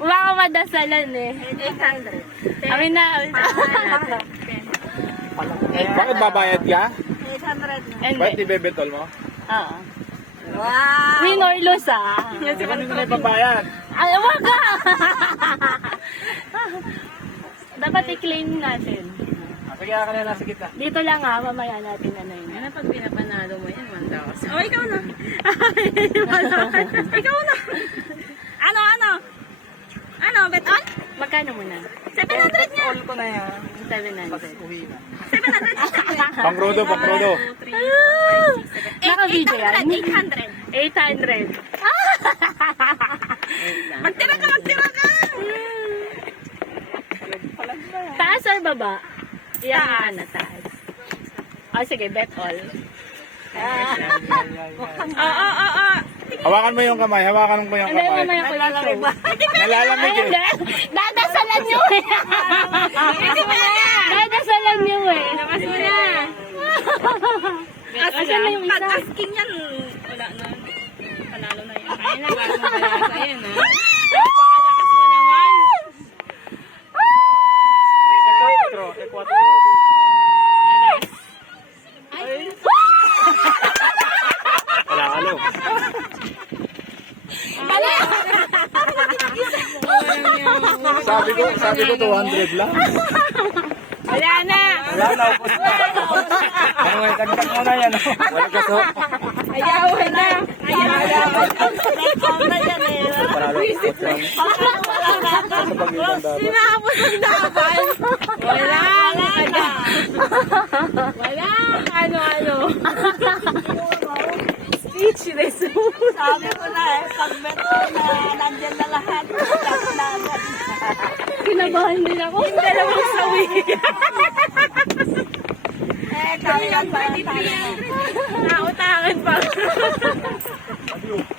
Baka madasalan eh. 800. Amin na. Bakit babayad ka? 800 na. Hindi. Bakit ibebetol mo? Oo. Wow! Win or lose ah. Di ba nung babayad? Ay, wag ka! Dapat i-claim natin. Kaya ka na nasa kita. Dito lang ha, mamaya natin ano yun. Ano pag pinapanalo mo yan, 1,000? Oh, ikaw na. Ikaw na. Ano, bet on? Magkano muna? 700 niya. All ko na yan. 700. Uwi na. 700. Pangkrodo, pangkrodo. Naka-video yan? 800. 800. Magtira ka! Taas or baba? Yan na, taas. Oh, sige, bet all. Oo. Hawakan mo yung kamay, hawakan mo yung Hindi, kamay. mamaya ko yung show. Nalalamig Ay, eh. hindi. Dadasalan nyo eh. Dadasalan nyo eh. Labas mo na. Asan na yung isa? Pag-asking yan, wala na. Panalo na yan. Kaya na, bago mo kaya sa'yo na. Pakalakas mo naman. Equatro. Wala ka lo. Sabi ko 200 lang. Wala na. Wala na, upos na. Ano nga, dagdag mo na yan. Wala ka to. Ayawan na. Panalo, upos lang. Sa pagbilang dapat. Sinapos ang dapat. Wala. Ano. Speechless. Sabi ko na pag metro na nandyan na lahat. Kinabahan din ako. Dalawang sawi. Kaya lang pala tayo. Nautangan pa.